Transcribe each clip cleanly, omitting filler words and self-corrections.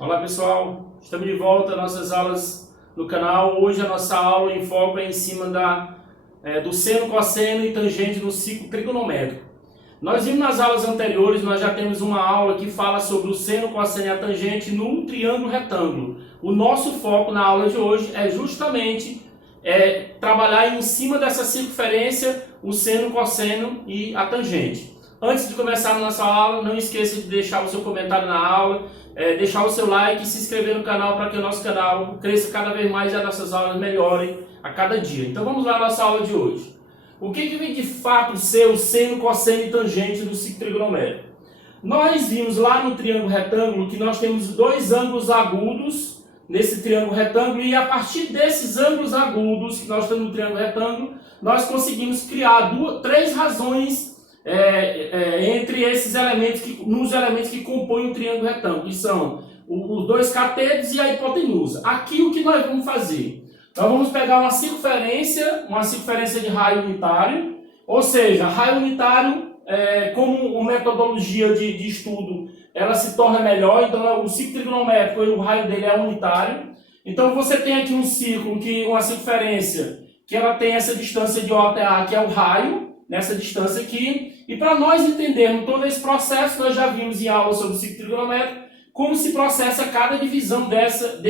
Olá pessoal, estamos de volta às nossas aulas no canal. Hoje a nossa aula em foco é em cima do seno, cosseno e tangente no ciclo trigonométrico. Nós vimos nas aulas anteriores, nós já temos uma aula que fala sobre o seno, cosseno e a tangente no triângulo retângulo. O nosso foco na aula de hoje é justamente trabalhar em cima dessa circunferência, o seno, cosseno e a tangente. Antes de começar a nossa aula, não esqueça de deixar o seu comentário na aula, deixar o seu like e se inscrever no canal para que o nosso canal cresça cada vez mais e as nossas aulas melhorem a cada dia. Então vamos lá à nossa aula de hoje. O que vem de fato ser o seno, cosseno e tangente do ciclo trigonométrico? Nós vimos lá no triângulo retângulo que nós temos dois ângulos agudos nesse triângulo retângulo e a partir desses ângulos agudos que nós temos no triângulo retângulo, nós conseguimos criar três razões entre esses elementos, nos elementos que compõem o triângulo retângulo, que são os dois catetos e a hipotenusa. Aqui o que nós vamos fazer? Nós vamos pegar uma circunferência de raio unitário, ou seja, raio unitário, como uma metodologia de estudo, ela se torna melhor, então o ciclo trigonométrico, o raio dele é unitário. Então você tem aqui um círculo, uma circunferência, que ela tem essa distância de O até A, que é o raio, nessa dessa distância. E para nós entendermos todo esse processo, nós já vimos em aula sobre o ciclo trigonométrico, como se processa cada divisão dessas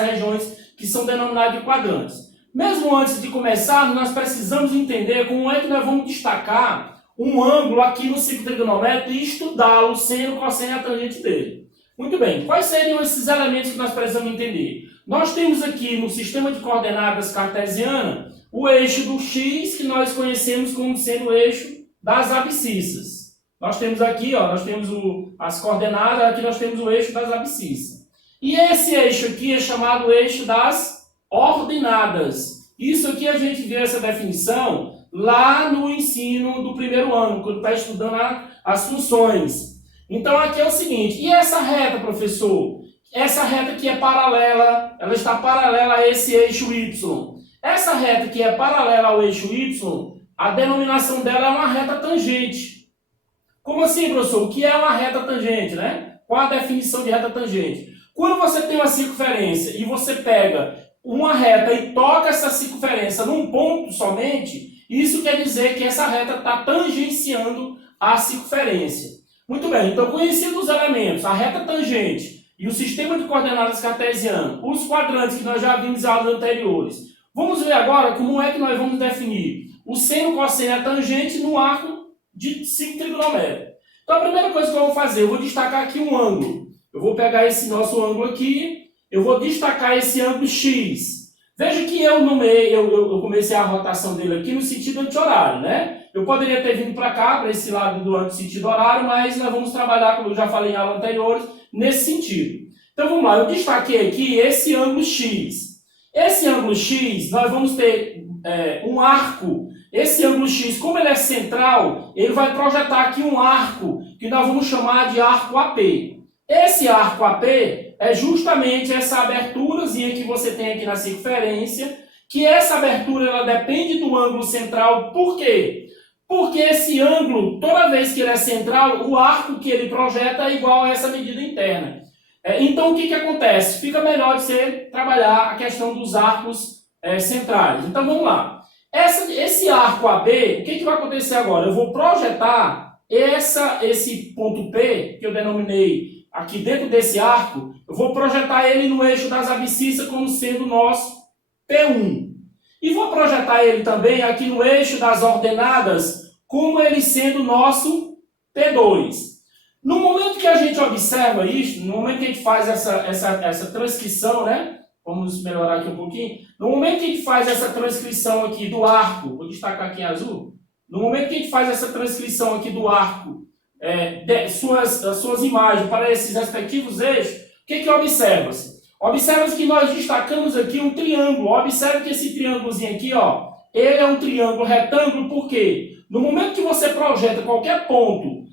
regiões que são denominadas de quadrantes. Mesmo antes de começar, nós precisamos entender como é que nós vamos destacar um ângulo aqui no ciclo trigonométrico e estudá-lo, seno, cosseno e a tangente dele. Muito bem, quais seriam esses elementos que nós precisamos entender? Nós temos aqui no sistema de coordenadas cartesiana o eixo do x, que nós conhecemos como sendo o eixo das abscissas. Nós temos aqui, nós temos as coordenadas, aqui nós temos o eixo das abscissas. E esse eixo aqui é chamado eixo das ordenadas. Isso aqui a gente viu essa definição lá no ensino do primeiro ano, quando está estudando as funções. Então aqui é o seguinte, e essa reta, professor? Essa reta que é paralela, ela está paralela a esse eixo y. Essa reta que é paralela ao eixo y, a denominação dela é uma reta tangente. Como assim, professor? O que é uma reta tangente, né? Qual a definição de reta tangente? Quando você tem uma circunferência e você pega uma reta e toca essa circunferência num ponto somente, isso quer dizer que essa reta está tangenciando a circunferência. Muito bem, então conhecidos os elementos, a reta tangente e o sistema de coordenadas cartesiano, os quadrantes que nós já vimos em aulas anteriores, vamos ver agora como é que nós vamos definir o seno, cosseno e a tangente no arco de ciclo trigonométrico. Então a primeira coisa que eu vou fazer, eu vou destacar aqui um ângulo. Eu vou pegar esse nosso ângulo aqui, eu vou destacar esse ângulo X. Veja que eu comecei a rotação dele aqui no sentido anti-horário, né? Eu poderia ter vindo para cá, para esse lado do sentido horário, mas nós vamos trabalhar, como eu já falei em aulas anteriores, nesse sentido. Então vamos lá, eu destaquei aqui esse ângulo X. Esse ângulo X, nós vamos ter um arco. Esse ângulo X, como ele é central, ele vai projetar aqui um arco, que nós vamos chamar de arco AP. Esse arco AP é justamente essa aberturazinha que você tem aqui na circunferência, que essa abertura ela depende do ângulo central. Por quê? Porque esse ângulo, toda vez que ele é central, o arco que ele projeta é igual a essa medida interna. Então o que acontece? Fica melhor de você trabalhar a questão dos arcos centrais. Então vamos lá. Esse arco AB, o que vai acontecer agora? Eu vou projetar esse ponto P, que eu denominei aqui dentro desse arco, eu vou projetar ele no eixo das abscissas como sendo o nosso P1. E vou projetar ele também aqui no eixo das ordenadas como ele sendo o nosso P2. No momento que a gente observa isso, no momento que a gente faz essa transcrição, né? Vamos melhorar aqui um pouquinho. No momento que a gente faz essa transcrição aqui do arco, vou destacar aqui em azul. No momento que a gente faz essa transcrição aqui do arco, das suas imagens para esses respectivos eixos, o que observa-se? Observa-se que nós destacamos aqui um triângulo. Observa que esse triângulozinho aqui, ele é um triângulo retângulo, por quê? No momento que você projeta qualquer ponto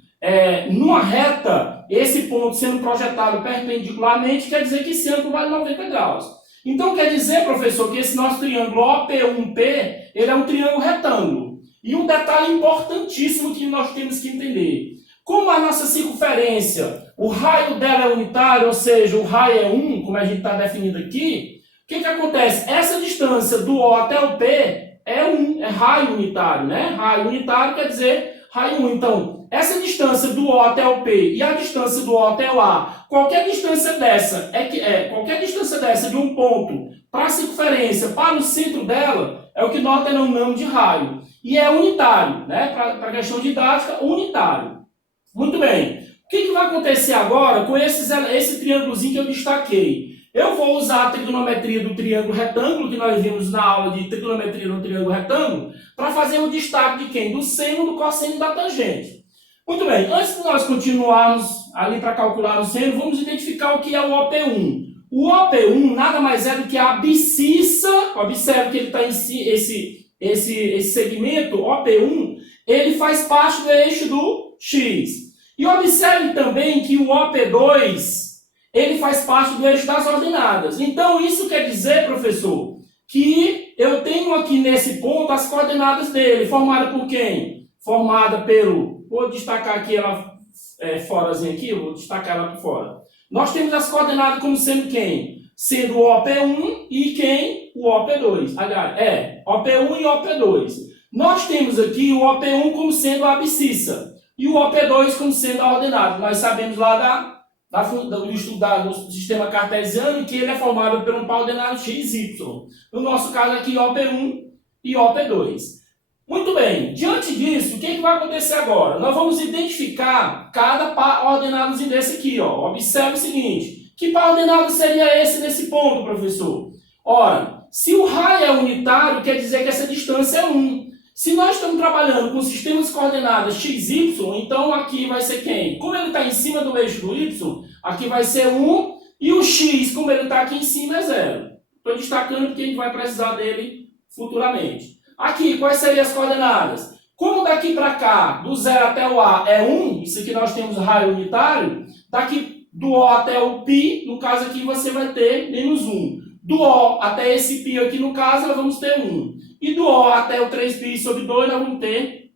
numa reta, esse ponto sendo projetado perpendicularmente, quer dizer que esse ângulo vale 90 graus. Então quer dizer, professor, que esse nosso triângulo OP1P, ele é um triângulo retângulo. E um detalhe importantíssimo que nós temos que entender. Como a nossa circunferência, o raio dela é unitário, ou seja, o raio é 1, como a gente está definindo aqui, o que acontece? Essa distância do O até o P é 1, é raio unitário, né? Raio unitário quer dizer raio 1. Então, essa distância do O até o P e a distância do O até o A, qualquer distância dessa de um ponto para a circunferência, para o centro dela, é o que nós denominamos de raio. E é unitário, né? Para a questão didática, unitário. Muito bem. O que vai acontecer agora com esse triângulozinho que eu destaquei? Eu vou usar a trigonometria do triângulo retângulo, que nós vimos na aula de trigonometria no triângulo retângulo, para fazer o destaque de quem? Do seno, do cosseno e da tangente. Muito bem, antes de nós continuarmos ali para calcular o seno, vamos identificar o que é o OP1. O OP1 nada mais é do que a abscissa, observe que ele está em si, esse segmento, OP1, ele faz parte do eixo do X. E observe também que o OP2, ele faz parte do eixo das ordenadas. Então, isso quer dizer, professor, que eu tenho aqui nesse ponto as coordenadas dele, formada por quem? Formada pelo... Vou destacar aqui ela forazinha aqui, vou destacar ela por fora. Nós temos as coordenadas como sendo quem? Sendo o OP1 e quem? O OP2. Aliás, OP1 e OP2. Nós temos aqui o OP1 como sendo a abscissa e o OP2 como sendo a ordenada. Nós sabemos lá do estudar do sistema cartesiano que ele é formado por um par ordenado x, y. No nosso caso aqui, OP1 e OP2. Muito bem, diante disso, o que vai acontecer agora? Nós vamos identificar cada par ordenado desse aqui. Ó. Observe o seguinte, que par ordenado seria esse nesse ponto, professor? Ora, se o raio é unitário, quer dizer que essa distância é 1. Se nós estamos trabalhando com sistemas coordenadas x, y, então aqui vai ser quem? Como ele está em cima do eixo do y, aqui vai ser 1, e o x, como ele está aqui em cima, é 0. Estou destacando porque a gente vai precisar dele futuramente. Aqui, quais seriam as coordenadas? Como daqui para cá, do 0 até o A é 1, isso aqui nós temos raio unitário, daqui do O até o π, no caso aqui você vai ter menos 1. Do O até esse π aqui, no caso, nós vamos ter 1. E do O até o 3π sobre 2, nós vamos ter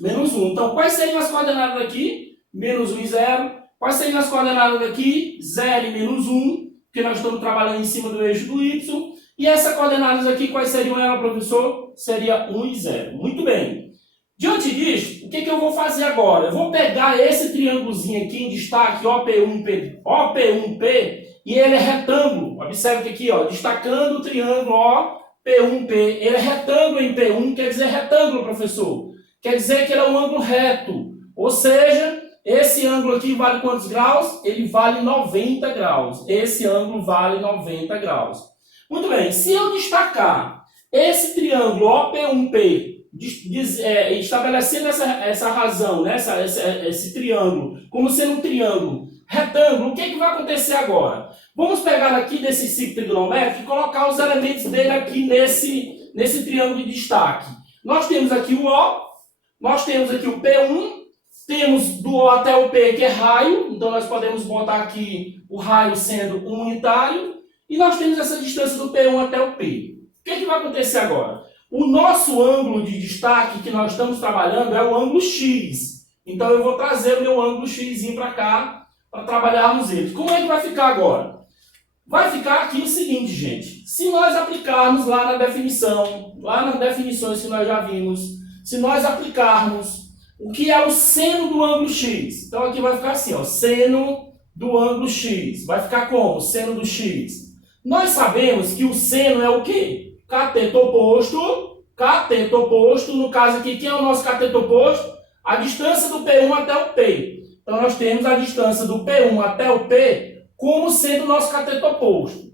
menos 1. Então, quais seriam as coordenadas aqui? Menos 1 e 0. Quais seriam as coordenadas aqui? 0 e menos 1, porque nós estamos trabalhando em cima do eixo do y. E essas coordenadas aqui, quais seriam elas, professor? Seria 1 e 0. Muito bem. Diante disso, o que eu vou fazer agora? Eu vou pegar esse triângulozinho aqui em destaque, OP1P, e ele é retângulo. Observe que aqui, ó, destacando o triângulo OP1P, ele é retângulo em P1, quer dizer retângulo, professor. Quer dizer que ele é um ângulo reto. Ou seja, esse ângulo aqui vale quantos graus? Ele vale 90 graus. Esse ângulo vale 90 graus. Muito bem, se eu destacar esse triângulo OP1P, estabelecendo essa razão, né, esse triângulo, como sendo um triângulo retângulo, o que vai acontecer agora? Vamos pegar aqui desse ciclo trigonométrico e colocar os elementos dele aqui nesse triângulo de destaque. Nós temos aqui o O, nós temos aqui o P1, temos do O até o P, que é raio, então nós podemos botar aqui o raio sendo um unitário, e nós temos essa distância do P1 até o P. O que vai acontecer agora? O nosso ângulo de destaque que nós estamos trabalhando é o ângulo X. Então eu vou trazer o meu ângulo X para cá, para trabalharmos ele. Como é que vai ficar agora? Vai ficar aqui o seguinte, gente. Se nós aplicarmos lá na definição, lá nas definições que nós já vimos, se nós aplicarmos o que é o seno do ângulo X. Então aqui vai ficar assim, ó, seno do ângulo X. Vai ficar como? Seno do X. Nós sabemos que o seno é o quê? Cateto oposto, no caso aqui, quem é o nosso cateto oposto? A distância do P1 até o P. Então, nós temos a distância do P1 até o P como sendo o nosso cateto oposto.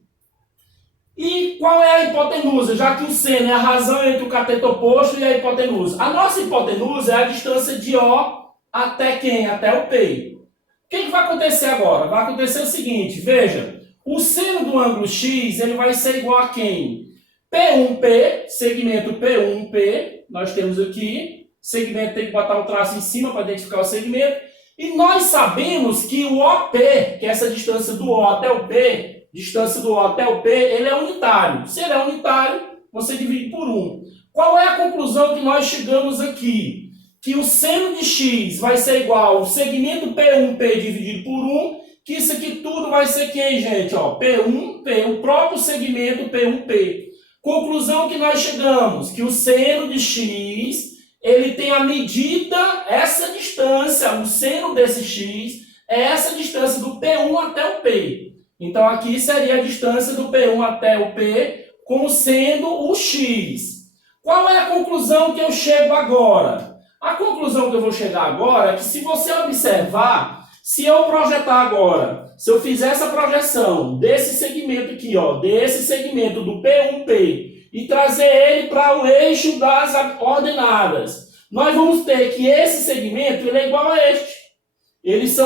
E qual é a hipotenusa? Já que o seno é a razão entre o cateto oposto e a hipotenusa. A nossa hipotenusa é a distância de O até quem? Até o P. O que vai acontecer agora? Vai acontecer o seguinte, veja, o seno do ângulo X ele vai ser igual a quem? P1P, segmento P1P, nós temos aqui, segmento tem que botar o traço em cima para identificar o segmento, e nós sabemos que o OP, que é essa distância do O até o P, ele é unitário. Se ele é unitário, você divide por 1. Qual é a conclusão que nós chegamos aqui? que o seno de x vai ser igual ao segmento P1P dividido por 1, que isso aqui tudo vai ser quem, gente? Ó, P1P, o próprio segmento P1P. Conclusão que nós chegamos, que o seno de x, ele tem a medida, essa distância, o seno desse x, é essa distância do P1 até o P. Então aqui seria a distância do P1 até o P, como sendo o x. Qual é a conclusão que eu chego agora? A conclusão que eu vou chegar agora é que se você observar, se eu projetar agora, se eu fizer essa projeção desse segmento aqui, ó, desse segmento do P1P e trazer ele para o eixo das ordenadas, nós vamos ter que esse segmento ele é igual a este. Eles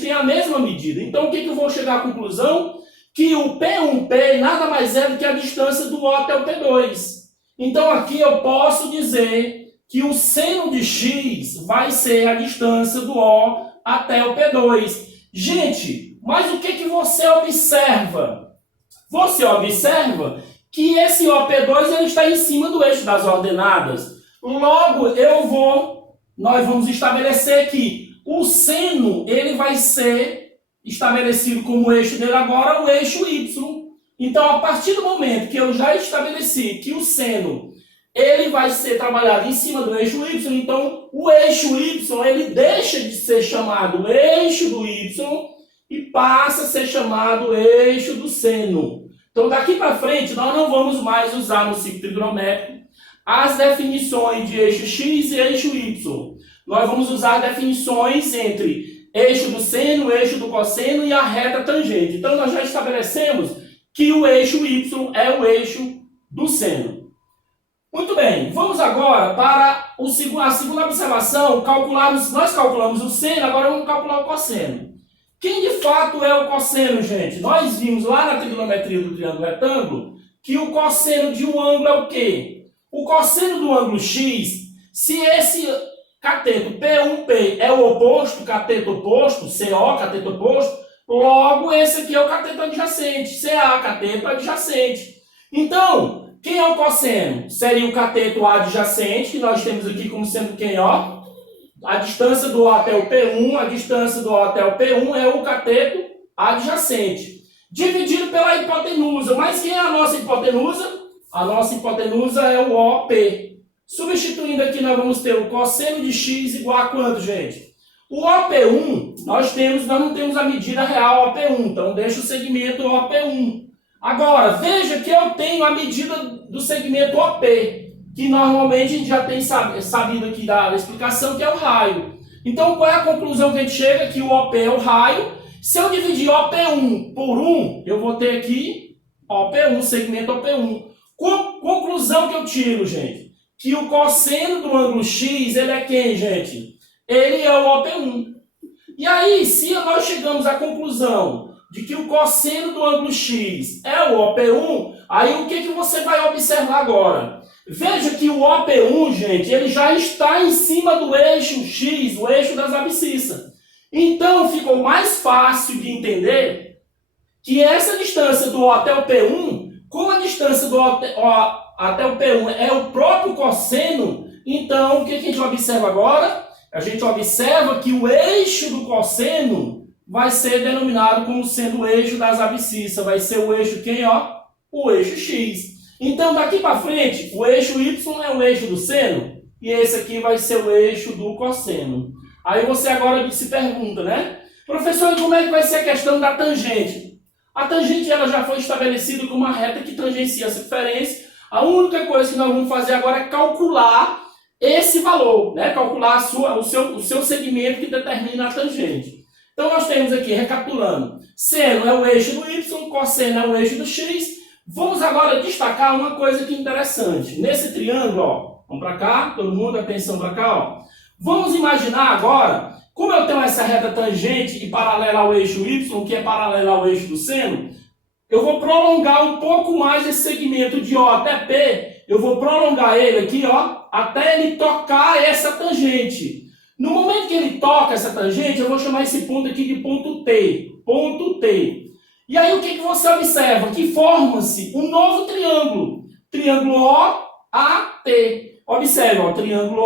têm a mesma medida. Então o que eu vou chegar à conclusão? Que o P1P nada mais é do que a distância do O até o P2. Então aqui eu posso dizer que o seno de x vai ser a distância do O até o P2. Gente, mas o que você observa? Você observa que esse OP2 ele está em cima do eixo das ordenadas. Logo, nós vamos estabelecer que o seno ele vai ser estabelecido como eixo dele agora, o eixo y. Então, a partir do momento que eu já estabeleci que o seno ele vai ser trabalhado em cima do eixo y, então o eixo y ele deixa de ser chamado eixo do y e passa a ser chamado eixo do seno. Então daqui para frente nós não vamos mais usar no ciclo trigonométrico as definições de eixo x e eixo y. Nós vamos usar definições entre eixo do seno, eixo do cosseno e a reta tangente. Então nós já estabelecemos que o eixo y é o eixo do seno. Muito bem, vamos agora para a segunda observação. Nós calculamos o seno, agora vamos calcular o cosseno. Quem de fato é o cosseno, gente? Nós vimos lá na trigonometria do triângulo retângulo que o cosseno de um ângulo é o quê? O cosseno do ângulo x, se esse cateto P1P é o oposto, cateto oposto, CO, cateto oposto, logo esse aqui é o cateto adjacente, CA, cateto adjacente. Então, quem é o cosseno? Seria o cateto adjacente, que nós temos aqui como sendo quem, ó? A distância do O até o P1, a distância do O até o P1 é o cateto adjacente. Dividido pela hipotenusa. Mas quem é a nossa hipotenusa? A nossa hipotenusa é o OP. Substituindo aqui, nós vamos ter o cosseno de x igual a quanto, gente? O OP1, nós não temos a medida real OP1, então deixa o segmento OP1. Agora, veja que eu tenho a medida do segmento OP, que normalmente a gente já tem sabido aqui da explicação, que é o raio. Então, qual é a conclusão que a gente chega? Que o OP é o raio. Se eu dividir OP1 por 1, eu vou ter aqui OP1, segmento OP1. Conclusão que eu tiro, gente? Que o cosseno do ângulo x, ele é quem, gente? Ele é o OP1. E aí, se nós chegamos à conclusão de que o cosseno do ângulo x é o OP1, aí o que você vai observar agora? Veja que o OP1, gente, ele já está em cima do eixo x, o eixo das abscissas. Então, ficou mais fácil de entender que essa distância do O até o P1, como a distância do O até o P1 é o próprio cosseno, então, o que a gente observa agora? A gente observa que o eixo do cosseno vai ser denominado como sendo o eixo das abscissas. Vai ser o eixo quem, ó? O eixo x. Então, daqui para frente, o eixo y é o eixo do seno e esse aqui vai ser o eixo do cosseno. Aí você agora se pergunta, né? Professor, como é que vai ser a questão da tangente? A tangente ela já foi estabelecida como uma reta que tangencia essa diferença. A única coisa que nós vamos fazer agora é calcular esse valor, né? Calcular o seu segmento que determina a tangente. Então nós temos aqui, recapitulando, seno é o eixo do y, cosseno é o eixo do x. Vamos agora destacar uma coisa aqui interessante. Nesse triângulo, ó, vamos para cá, todo mundo, atenção para cá, ó. Vamos imaginar agora, como eu tenho essa reta tangente e paralela ao eixo y, que é paralela ao eixo do seno, eu vou prolongar um pouco mais esse segmento de O até P, eu vou prolongar ele aqui, ó, até ele tocar essa tangente. No momento que ele toca essa tangente, eu vou chamar esse ponto aqui de ponto T. Ponto T. E aí o que você observa? Que forma-se um novo triângulo. Triângulo OAT. Observa, ó, triângulo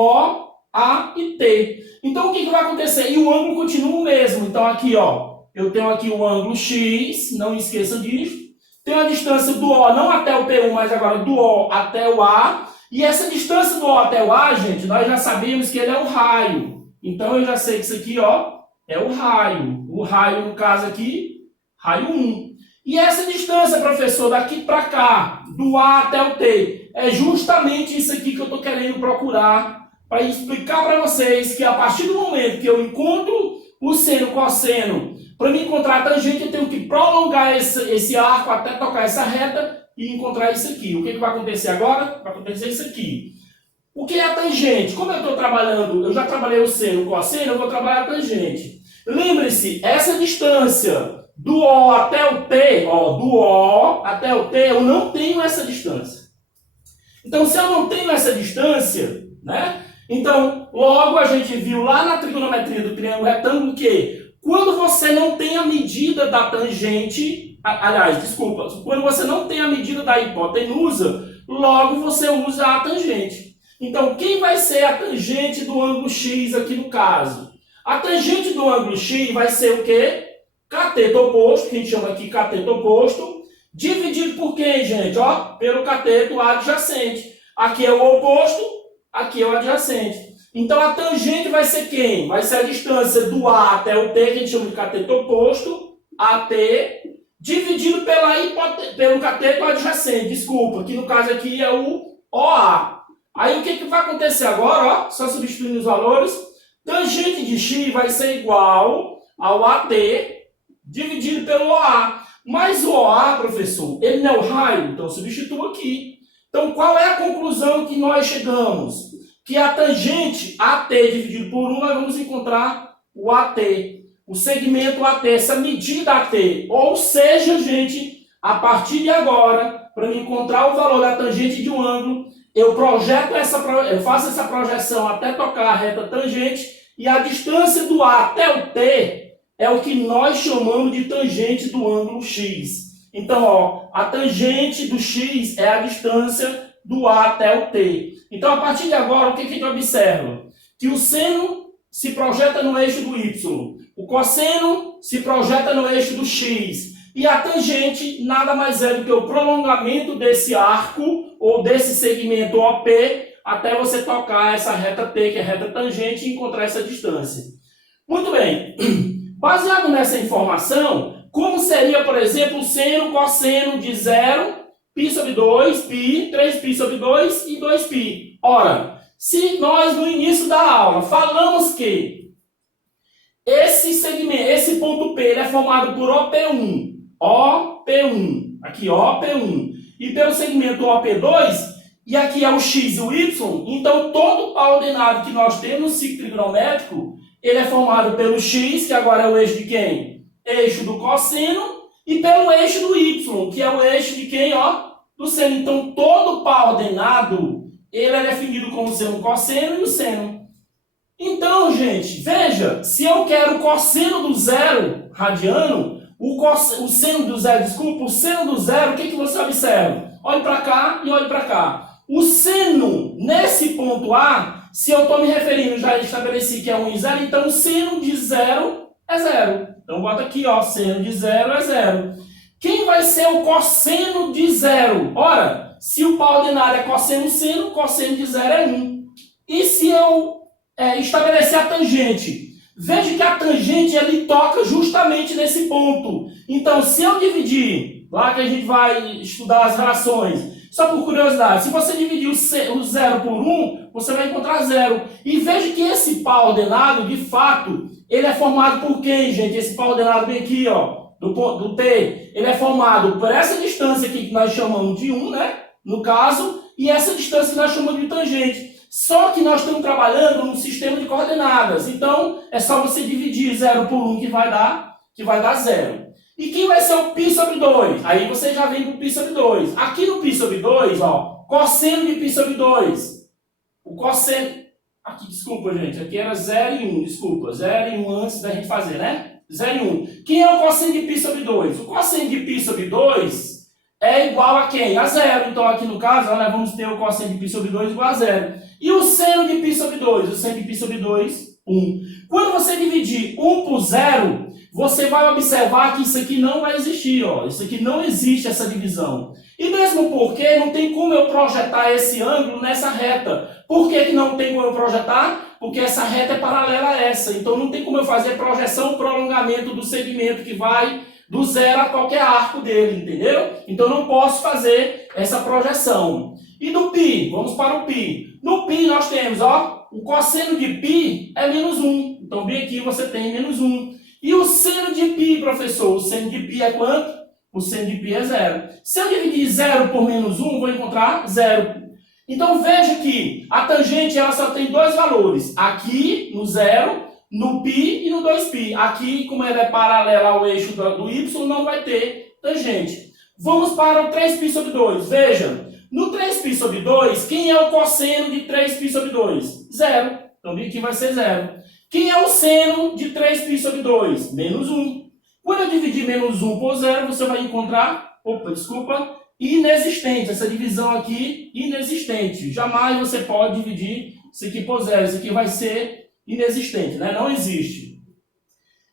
A e T. Então, o que vai acontecer? E o ângulo continua o mesmo. Então, aqui, ó, eu tenho aqui o ângulo X, não esqueça disso. Tenho a distância do O, não até o P1, mas agora do O até o A. E essa distância do O até o A, gente, nós já sabemos que ele é o raio. Então, eu já sei que isso aqui, ó, é o raio. O raio, no caso aqui, raio 1. E essa distância, professor, daqui para cá, do A até o T, é justamente isso aqui que eu estou querendo procurar para explicar para vocês que a partir do momento que eu encontro o seno, cosseno, para me encontrar a tangente, eu tenho que prolongar esse arco até tocar essa reta e encontrar isso aqui. O que vai acontecer agora? Vai acontecer isso aqui. O que é a tangente? Como eu estou trabalhando, eu já trabalhei o seno, o cosseno, eu vou trabalhar a tangente. Lembre-se, essa distância do O até o T, ó, do O até o T, eu não tenho essa distância. Então, se eu não tenho essa distância, né? Então, logo a gente viu lá na trigonometria do triângulo retângulo que quando você não tem a medida da tangente, aliás, desculpa, quando você não tem a medida da hipotenusa, logo você usa a tangente. Então, quem vai ser a tangente do ângulo X aqui no caso? A tangente do ângulo X vai ser o quê? Cateto oposto, que a gente chama aqui cateto oposto, dividido por quem, gente? Ó, pelo cateto adjacente. Aqui é o oposto, aqui é o adjacente. Então, a tangente vai ser quem? Vai ser a distância do A até o T, que a gente chama de cateto oposto, AT, dividido pelo cateto adjacente. Desculpa, que no caso aqui é o OA. Aí, o que vai acontecer agora? Ó, só substituindo os valores. Tangente de X vai ser igual ao AT, dividido pelo OA. Mas o OA, professor, ele não é o raio, então eu substituo aqui. Então, qual é a conclusão que nós chegamos? Que a tangente AT dividido por 1, nós vamos encontrar o AT. O segmento AT, essa medida AT. Ou seja, gente, a partir de agora, para me encontrar o valor da tangente de um ângulo, eu faço essa projeção até tocar a reta tangente, e a distância do A até o T é o que nós chamamos de tangente do ângulo X. Então, ó, a tangente do X é a distância do A até o T. Então, a partir de agora, o que a gente observa? Que o seno se projeta no eixo do Y, o cosseno se projeta no eixo do X, e a tangente nada mais é do que o prolongamento desse arco, ou desse segmento OP, até você tocar essa reta T, que é a reta tangente, e encontrar essa distância. Muito bem. Baseado nessa informação, como seria, por exemplo, o seno, cosseno de 0, π sobre 2, π, 3π sobre 2 e 2π. Ora, se nós no início da aula falamos que esse segmento, esse ponto P, ele é formado por OP1, aqui OP1, e pelo segmento OP2, e aqui é o X e o Y, então todo o pau ordenado que nós temos no ciclo trigonométrico, ele é formado pelo X, que agora é o eixo de quem? Eixo do cosseno, e pelo eixo do Y, que é o eixo de quem? Ó, do seno. Então, todo o par ordenado, ele é definido como sendo o cosseno e o seno. Então, gente, veja, se eu quero o cosseno do zero radiano, o seno do zero, desculpa, o seno do zero, o que você observa? Olhe para cá e olhe para cá. O seno, nesse ponto A, se eu estou me referindo, já estabeleci que é 1 e 0, então o seno de 0 é 0. Então, bota aqui, ó, seno de 0 é 0. Quem vai ser o cosseno de 0? Ora, se o par ordenado é cosseno de 0 é 1. E se eu estabelecer a tangente? Veja que a tangente ele toca justamente nesse ponto. Então, se eu dividir, lá que a gente vai estudar as relações, só por curiosidade, se você dividir o 0 por 1, você vai encontrar 0. E veja que esse par ordenado, de fato, ele é formado por quem, gente? Esse par ordenado bem aqui, ó, do T, ele é formado por essa distância aqui que nós chamamos de 1, né? No caso, e essa distância que nós chamamos de tangente. Só que nós estamos trabalhando num sistema de coordenadas. Então, é só você dividir 0 por 1 que vai dar 0. E quem vai ser o π sobre 2? Aí você já vem para o π sobre 2. Aqui no π sobre 2, ó, cosseno de π sobre 2. O cosseno... Aqui, desculpa, gente. Aqui era 0 e 1, desculpa. 0 e 1 antes da gente fazer, né? 0 e 1. Quem é o cosseno de π sobre 2? O cosseno de π sobre 2 é igual a quem? A 0. Então, aqui no caso, nós vamos ter o cosseno de π sobre 2 igual a 0. E o seno de π sobre 2? O seno de π sobre 2, 1. Quando você dividir 1 por 0, você vai observar que isso aqui não vai existir. Ó. Isso aqui não existe, essa divisão. E mesmo porque não tem como eu projetar esse ângulo nessa reta. Por que não tem como eu projetar? Porque essa reta é paralela a essa. Então não tem como eu fazer projeção, prolongamento do segmento que vai do zero a qualquer arco dele, entendeu? Então não posso fazer essa projeção. E do π? Vamos para o π. No π nós temos, ó, o cosseno de π é menos 1. Então bem aqui você tem menos 1. E o seno de π, professor? O seno de π é quanto? O seno de π é 0. Se eu dividir 0 por menos 1, vou encontrar 0. Então veja que a tangente ela só tem dois valores. Aqui no 0, no π e no 2π. Aqui, como ela é paralela ao eixo do y, não vai ter tangente. Vamos para o 3π sobre 2. Veja, no 3π sobre 2, quem é o cosseno de 3π sobre 2? 0. Então aqui vai ser 0. Quem é o seno de 3π sobre 2? Menos 1. Quando eu dividir menos 1 por 0, você vai encontrar, inexistente. Essa divisão aqui, inexistente. Jamais você pode dividir isso aqui por 0. Isso aqui vai ser inexistente, né? Não existe.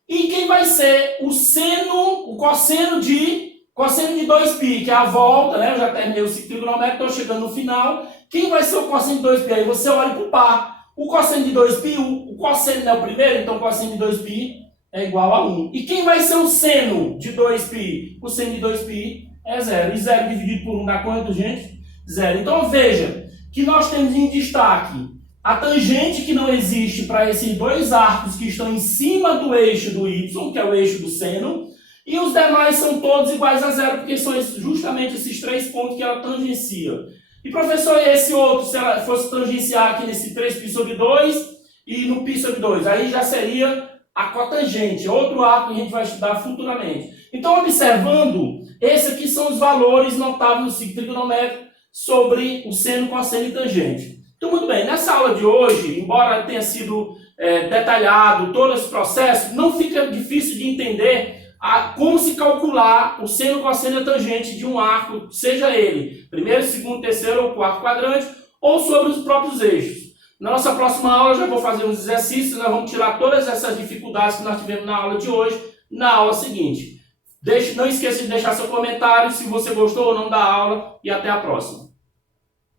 E quem vai ser o seno, o cosseno de 2π, que é a volta, né? Eu já terminei o ciclo trigonométrico, estou chegando no final. Quem vai ser o cosseno de 2π? Aí você olha para o par. O cosseno de 2π, o cosseno não é o primeiro, então o cosseno de 2π é igual a 1. E quem vai ser o seno de 2π? O seno de 2π é 0. E 0 dividido por 1 dá quanto, gente? 0. Então veja que nós temos em destaque a tangente que não existe para esses dois arcos que estão em cima do eixo do y, que é o eixo do seno, e os demais são todos iguais a 0, porque são justamente esses três pontos que ela tangencia. E professor, e esse outro, se ela fosse tangenciar aqui nesse 3π sobre 2 e no π sobre 2, aí já seria a cotangente, outro arco que a gente vai estudar futuramente. Então, observando, esses aqui são os valores notáveis no ciclo trigonométrico sobre o seno, cosseno e tangente. Então, muito bem, nessa aula de hoje, embora tenha sido detalhado todo esse processo, não fica difícil de entender como se calcular o seno, cosseno e tangente de um arco, seja ele primeiro, segundo, terceiro ou quarto quadrante, ou sobre os próprios eixos. Na nossa próxima aula, eu já vou fazer uns exercícios, nós vamos tirar todas essas dificuldades que nós tivemos na aula de hoje, na aula seguinte. Não esqueça de deixar seu comentário se você gostou ou não da aula, e até a próxima.